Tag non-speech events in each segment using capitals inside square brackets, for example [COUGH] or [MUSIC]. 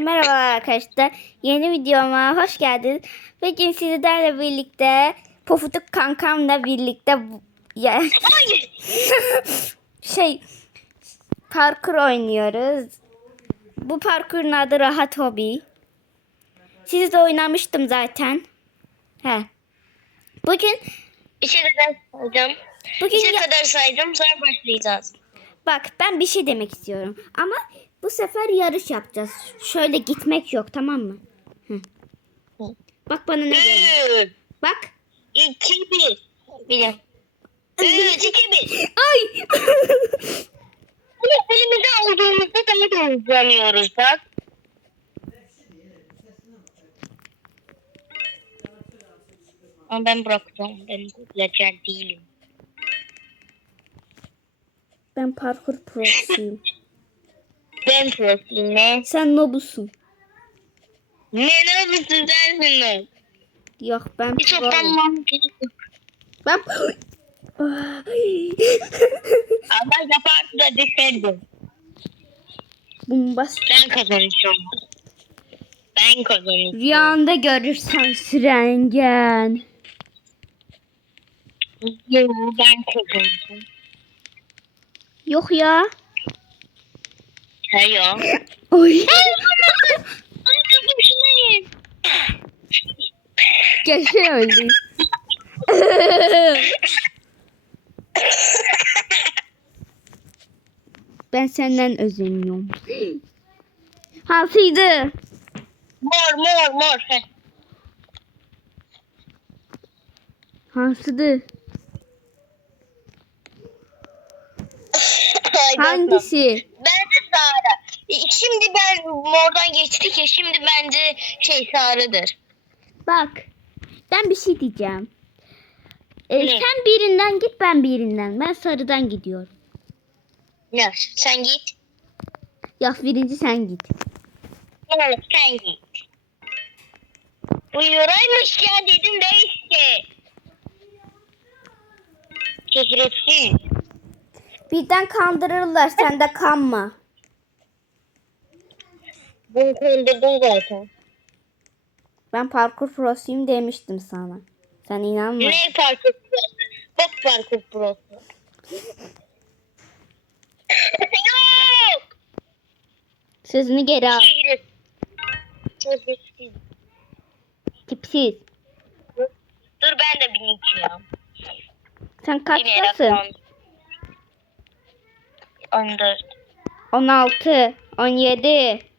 Merhaba arkadaşlar. Yeni videoma hoş geldiniz. Bugün sizlerle birlikte Pofuduk kankamla birlikte ya, [LAUGHS] şey parkur oynuyoruz. Bu parkurun adı Rahat Hobi. Siz de oynamıştım zaten. He. Bugün İşe kadar saydım. bugün İşe ya- kadar saydım sonra başlayacağız. bak ben bir şey demek istiyorum. Ama bu sefer yarış yapacağız. Şöyle gitmek yok tamam mı? Hı. Bak bana ne geldi. 3, Bak. 2, 1. Bilim. 3, 2, 1. Ay. Elimizde olduğumuzda daha da hızlanıyoruz bak. Ama ben bırakacağım. Ben lecer değilim. ben parkur prosuyum. [LAUGHS] Ben prosuyum ne? Sen nobusun. Ne yapıyorsun sensin lan? Yok ben Hiç utanmam yok. Ben. Allah [LAUGHS] yapardı da düşerdim. Bombast. Ben kazanacağım. Ben kazanacağım. Rüyanda görürsen sürengen. Yo, ben kazanacağım. Yok ya. He ya. Oy. Geçe öldü. ben senden özeniyorum. Hasıydı. Mor mor mor. Heh. Hansıdı. Hangisi? Bence Sara. E, Şimdi ben mordan geçtik ya şimdi bence şey Sarı'dır. Bak. Ben bir şey diyeceğim. Ee, Ne? sen birinden git ben birinden. Ben sarıdan gidiyorum. Ya sen git. Ya birinci sen git. Evet sen git. Bu yoraymış ya dedim de işte. Şehretsiz. Birden kandırırlar sen de kanma. Bunu kandırdın zaten. Ben parkur prosuyum demiştim sana. Sen inanma. Ne parkur prosu? Bak parkur prosu. Yok. Sözünü geri al. Şehretsiz. Tipsiz. Dur ben de bineyim ya. Sen kaçtasın? 14. 16, 17.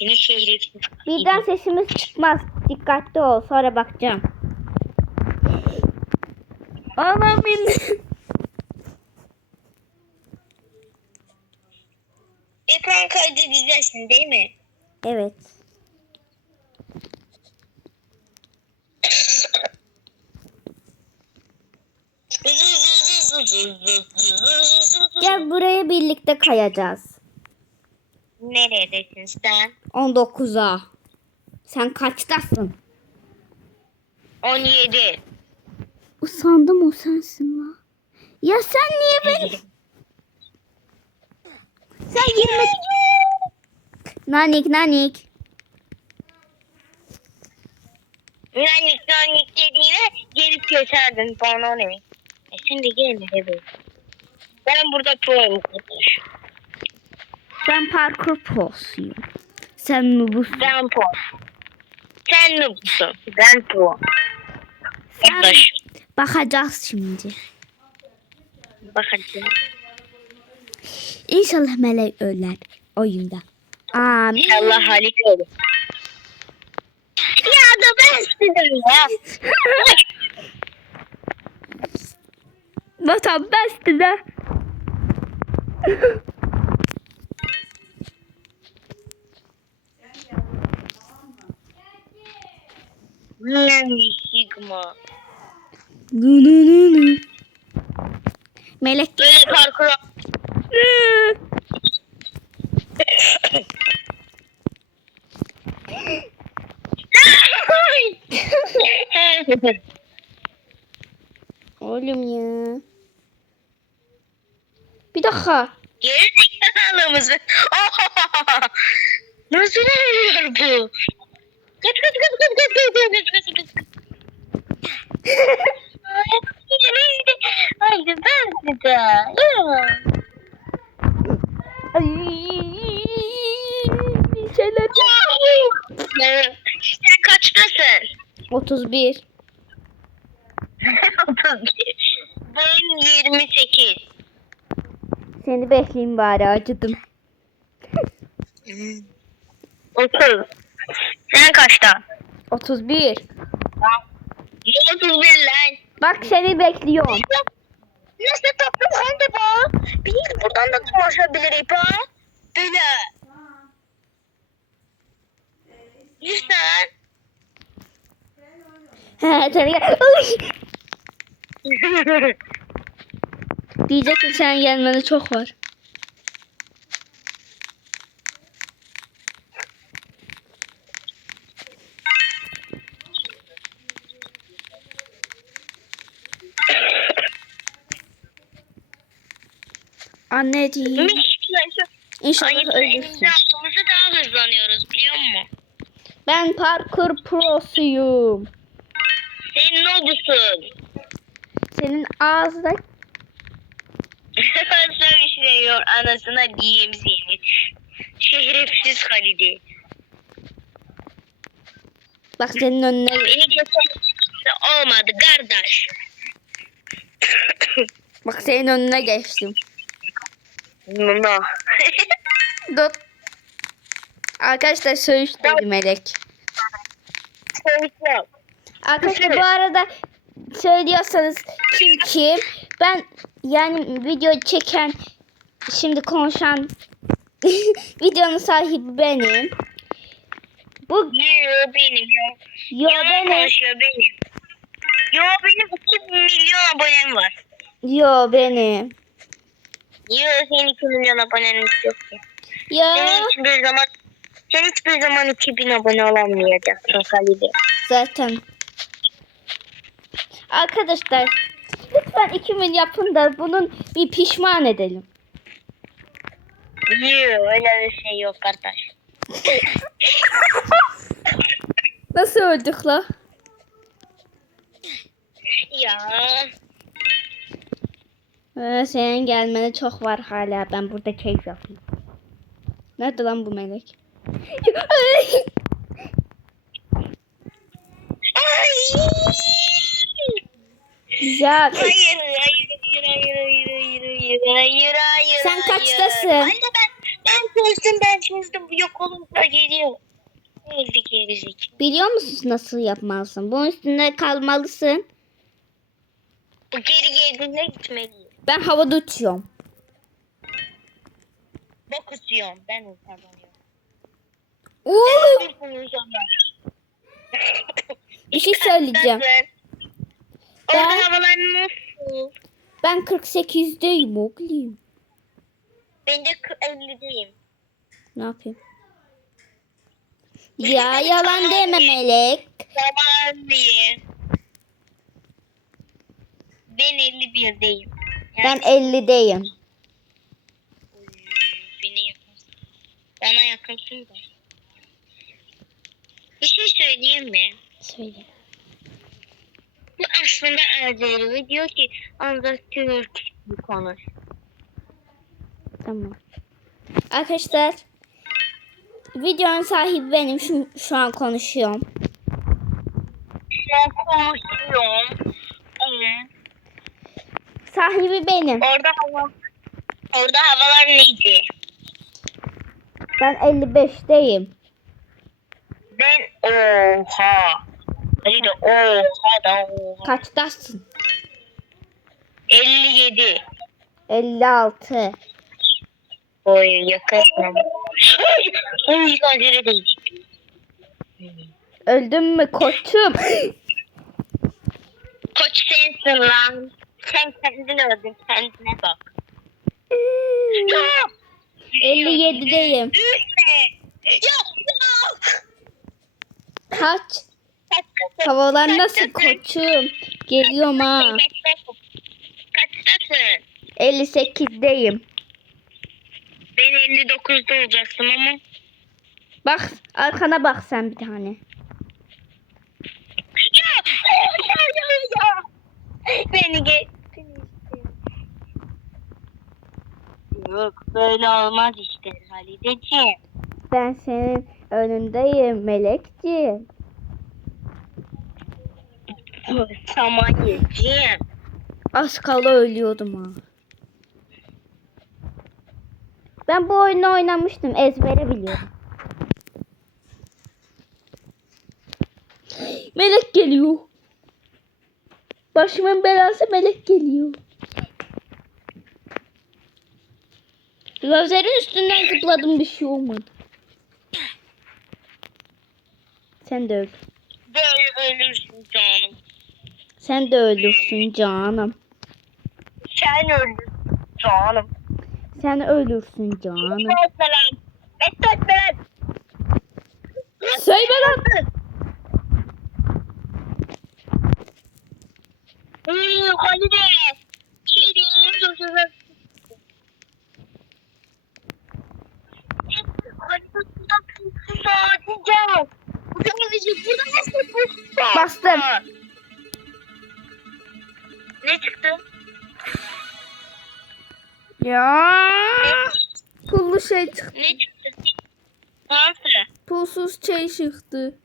Seni şehretsiz. Birden sesimiz çıkmaz. Dikkatli ol. Sonra bakacağım. Anam in- [LAUGHS] Ekran kaydı dizersin değil mi? Evet. [LAUGHS] Gel buraya birlikte kayacağız. Neredesin sen? 19'a. Sen kaçtasın? 17. Usandım o sensin la. Ya sen niye beni... Sen 20... Nanik nanik. Nanik nanik dediğine gelip göterdin bana ne? E şimdi gelme be. Ben burada proyum. Ben parkur prosuyum. Sen nubusun. Ben pro. Sen ne busun? Ben pro. Sen... Bakacağız şimdi. Bakacağım. İnşallah melek öler oyunda. Amin. İnşallah Halit olur. Ya da ben istedim ya. Vatan beste de. Sigma. Nu nu nu nu. Melek parkur Oğlum ya. Bir dakika. Geri zekalımız. [LAUGHS] Nasıl oluyor bu? Kaç kaç kaç kaç kaç kaç kaç kaç kaç kaç. Ben. Sen kaçtasın? 31. ben 28. Seni bekleyeyim bari acıdım. 30. Sen kaçta? 31. 31 lan. Bak seni bekliyorum. Nasıl tatlı hangi bu? Bir buradan da dolaşabiliriz ha. Böyle. Lütfen. He seni gel. [LAUGHS] Diyecektim sen gelmeni çok var. Anneciğim. İnşallah ölürsün. elimizde attığımızda daha hızlanıyoruz biliyor musun? Ben parkur prosuyum. Sen ne olursun? Senin ağzına [LAUGHS] Sövüşüyor anasına diyeyim seni. Şerefsiz Halide. bak senin önüne Beni kesin olmadı kardeş. bak senin önüne geçtim. No. Dur. Arkadaşlar söğüş dedi melek. Arkadaşlar bu arada söylüyorsanız kim kim ben yani video çeken şimdi konuşan [LAUGHS] videonun sahibi benim. Bu Yo benim. yo Yalan benim. benim. Yo benim 2 milyon abonem var. Yo benim. Yo senin 2 milyon abonen yok ki. Yo Sen hiçbir zaman sen hiçbir zaman 2000 abone olamayacaksın Halide. zaten. Arkadaşlar lütfen 2000 yapın da bunun bir pişman edelim. Yo öyle bir şey yok kardeş. [LAUGHS] Nasıl öldük la? Ya. Ee, senin gelmene çok var hala. Ben burada keyif yapayım. Nerede lan bu melek? Güzel. Sen kaçtasın? Ben, ben çözdüm, ben çözdüm. Bu yok olunca geliyor. Öldü gerizek. Biliyor musun nasıl yapmalısın? Bunun üstünde kalmalısın. Bu geri geldiğinde gitmeli. Ben havada uçuyorum. Bak uçuyorum, ben. Oo, Bir konuşamam. [LAUGHS] bir şey söyleyeceğim. Orada Ben- havalar nasıl? Ben 48'deyim oğlum. Ben de 50'deyim. Ne yapayım? Ya yalan deme melek. Tamam diye. Ben 51'deyim. Ben 50'deyim. Uy, Beni yakınsın. Bana yakınsın da. Bir şey söyleyeyim mi? Söyle. Bu aslında Erzurum'u diyor ki anlatıyor bir konuş. Tamam. Arkadaşlar videonun sahibi benim. Şu, şu an konuşuyorum. Ben konuşuyorum. Evet. Sahibi benim. Orada hava Orada havalar neydi? Ben 55'teyim. Ben oha. Hadi de oha da oha. Kaçtasın? 57. 56. Oy yakasın. Ay acele değil. Öldün mü koçum? Koç sensin lan. Sen kendin öldün kendine bak. Ya. 57'deyim. Düşme. Yok yok. Kaç? Havalar nasıl koçum? Geliyorum ha. Kaçtasın? 58'deyim. Ben 59'da olacaktım ama. Bak arkana bak sen bir tane. Ya! Ya ya ya! Beni geçtin işte. Yok böyle olmaz işte Halideciğim. Ben senin önündeyim melekciğim. Samaniyeciğim. Az kala ölüyordum ha. Ben bu oyunu oynamıştım. Ezbere biliyorum. [GASPS] Melek geliyor. Başımın belası melek geliyor. Lazerin üstünden zıpladım bir şey olmadı. Sen de öl. Böyle ölürsün canım. Sen de ölürsün canım. Sen ölürsün canım. Sen ölürsün canım. Lan. Etme lan. Söyle lan. Halide. Şey diyeyim. dur, dur, dur. Halide burada pusu atacağım. Burada ne diyecek? Burada nasıl pusu var? Bastım. Ne çıktı? Ya. Pullu şey çıktı. Ne çıktı? Nasıl? Pulsuz şey çıktı.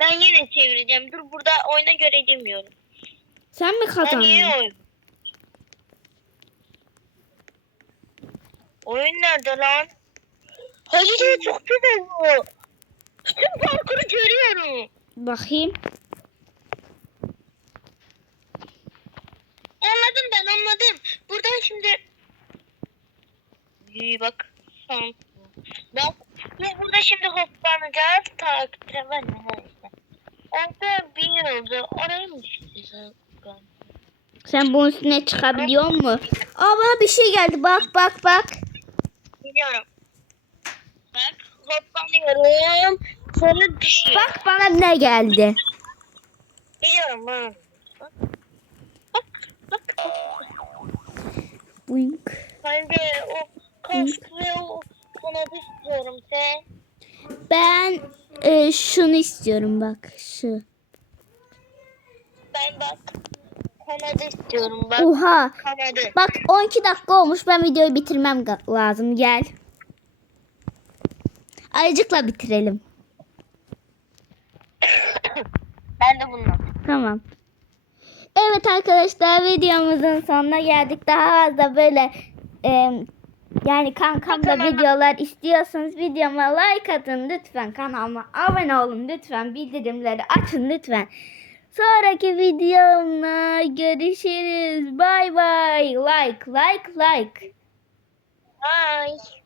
Ben yine çevireceğim. Dur burada oyna göre demiyorum. Sen mi Ben niye kazandın? oyun? Oyun nerede lan? Hayır çok güzel bu. Bütün parkuru görüyorum. Bakayım. Anladım ben anladım. Buradan şimdi... İyi bak. Son. Bak. Biz burada şimdi hoplanacağız. Takipte var mı? Neyse. Orada bir yer oldu. Oraya mı çıkacağız? Sen bunun üstüne çıkabiliyor mu? Aa bana bir şey geldi. Bak bak bak. Biliyorum. Bak hoplanıyorum. Sonra düşüyor. Bak bana ne geldi. Biliyorum ben. Bak. Bak. Bak. Boink. Ben de o kask ve o kanadı istiyorum sen. Ben e, şunu istiyorum bak. Şu. Ben bak kanadı istiyorum bak. Oha. Kanadı. Bak 12 dakika olmuş. Ben videoyu bitirmem lazım. Gel. Ayıcıkla bitirelim. Ben de bundan. Tamam. Evet arkadaşlar videomuzun sonuna geldik. Daha fazla böyle e, yani Tamam. videolar istiyorsanız videoma like atın lütfen. Kanalıma abone olun lütfen. Bildirimleri açın lütfen. Sonraki videomda görüşürüz. Bye bye. Like like like. Bye.